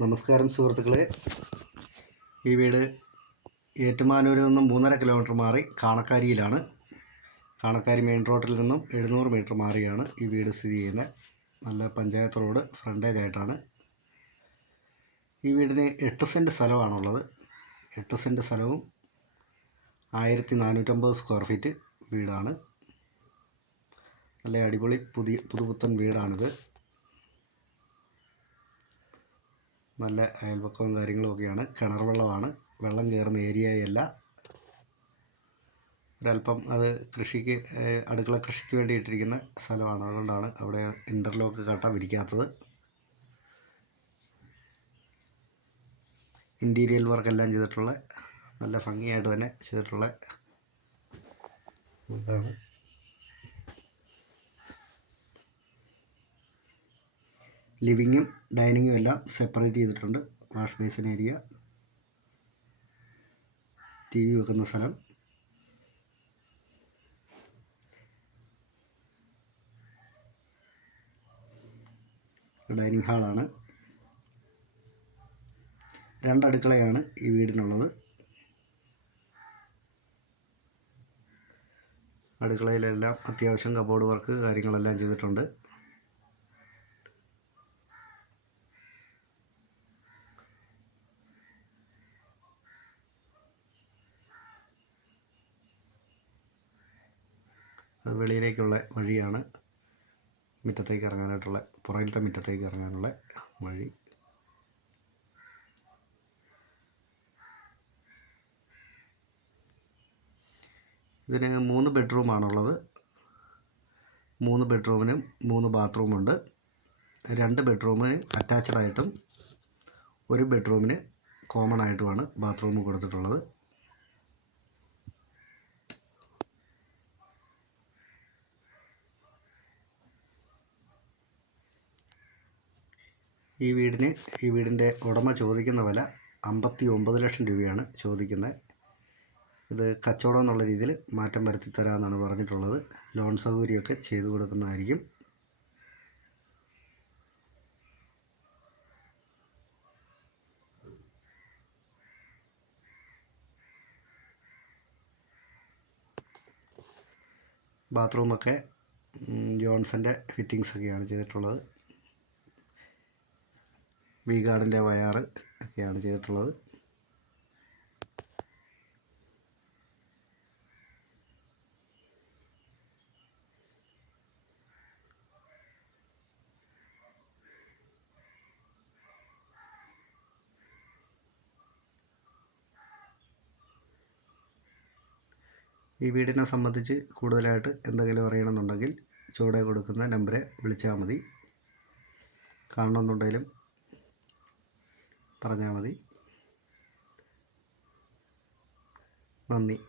നമസ്കാരം സുഹൃത്തുക്കളെ. ഈ വീട് ഏറ്റുമാനൂരിൽ നിന്നും മൂന്നര കിലോമീറ്റർ മാറി കാണക്കാരിയിലാണ്. കാണക്കാരി മെയിൻ റോഡിൽ നിന്നും എഴുന്നൂറ് മീറ്റർ മാറിയാണ് ഈ വീട് സ്ഥിതി ചെയ്യുന്നത്. നല്ല പഞ്ചായത്ത് റോഡ് ഫ്രണ്ടേജ് ആയിട്ടാണ്. ഈ വീടിന് എട്ട് സെന്റ് സ്ഥലമാണുള്ളത്. എട്ട് സെന്റ് സ്ഥലവും ആയിരത്തി നാനൂറ്റമ്പത് സ്ക്വയർ ഫീറ്റ് വീടാണ്. നല്ല അടിപൊളി പുതിയ പുതുപുത്തൻ വീടാണിത്. നല്ല അയൽപക്കവും കാര്യങ്ങളും ഒക്കെയാണ്. കിണർ വെള്ളമാണ്. വെള്ളം കയറുന്ന ഏരിയയല്ല. ഒരല്പം അത് കൃഷിക്ക് അടുക്കള കൃഷിക്ക് വേണ്ടി ഇട്ടിരിക്കുന്ന സ്ഥലമാണ്. അതുകൊണ്ടാണ് അവിടെ ഇന്റർലോക്ക് കട്ട വിരിക്കാത്തത്. ഇന്റീരിയൽ വർക്കെല്ലാം ചെയ്തിട്ടുള്ള നല്ല ഭംഗിയായിട്ട് തന്നെ ചെയ്തിട്ടുള്ള ഇതാണ്. ലിവിങ്ങും ഡൈനിങ്ങും എല്ലാം സെപ്പറേറ്റ് ചെയ്തിട്ടുണ്ട്. Wash basin area. T V വെക്കുന്ന സ്ഥലം. ഡൈനിങ് ഹാളാണ്. രണ്ടടുക്കളയാണ് ഈ വീടിനുള്ളത്. അടുക്കളയിലെല്ലാം അത്യാവശ്യം കബോർഡ് വർക്ക് കാര്യങ്ങളെല്ലാം ചെയ്തിട്ടുണ്ട്. വെളിയിലേക്കുള്ള വഴിയാണ് മുറ്റത്തേക്ക് ഇറങ്ങാനായിട്ടുള്ള പുറകിലത്തെ മുറ്റത്തേക്ക് ഇറങ്ങാനുള്ള വഴി. ഇതിന് മൂന്ന് ബെഡ്റൂമാണുള്ളത്. മൂന്ന് ബെഡ്റൂമിനും മൂന്ന് ബാത്റൂമുണ്ട്. രണ്ട് ബെഡ്റൂമിന് അറ്റാച്ച്ഡായിട്ടും ഒരു ബെഡ്റൂമിന് കോമൺ ആയിട്ടുമാണ് ബാത്റൂം കൊടുത്തിട്ടുള്ളത്. ഈ വീടിന് ഈ വീടിന്റെ ഉടമ ചോദിക്കുന്ന വില അമ്പത്തി ഒമ്പത് ലക്ഷം രൂപയാണ് ചോദിക്കുന്നത്. ഇത് കച്ചവടം എന്നുള്ള രീതിയിൽ മാറ്റം വരുത്തി തരാമെന്നാണ് പറഞ്ഞിട്ടുള്ളത്. ലോൺ സൗകര്യമൊക്കെ ചെയ്തു കൊടുക്കുന്നതായിരിക്കും. ബാത്റൂമൊക്കെ ജോൺസന്റെ ഫിറ്റിങ്സൊക്കെയാണ് ചെയ്തിട്ടുള്ളത്. വി ഗാർഡിന്റെ വയറ് ഒക്കെയാണ് ചെയ്തിട്ടുള്ളത്. ഈ വീടിനെ സംബന്ധിച്ച് കൂടുതലായിട്ട് എന്തെങ്കിലും അറിയണമെന്നുണ്ടെങ്കിൽ ചുവടെ കൊടുക്കുന്ന നമ്പറെ വിളിച്ചാൽ മതി. കാണണമെന്നുണ്ടെങ്കിലും പറഞ്ഞാൽ മതി. നന്ദി.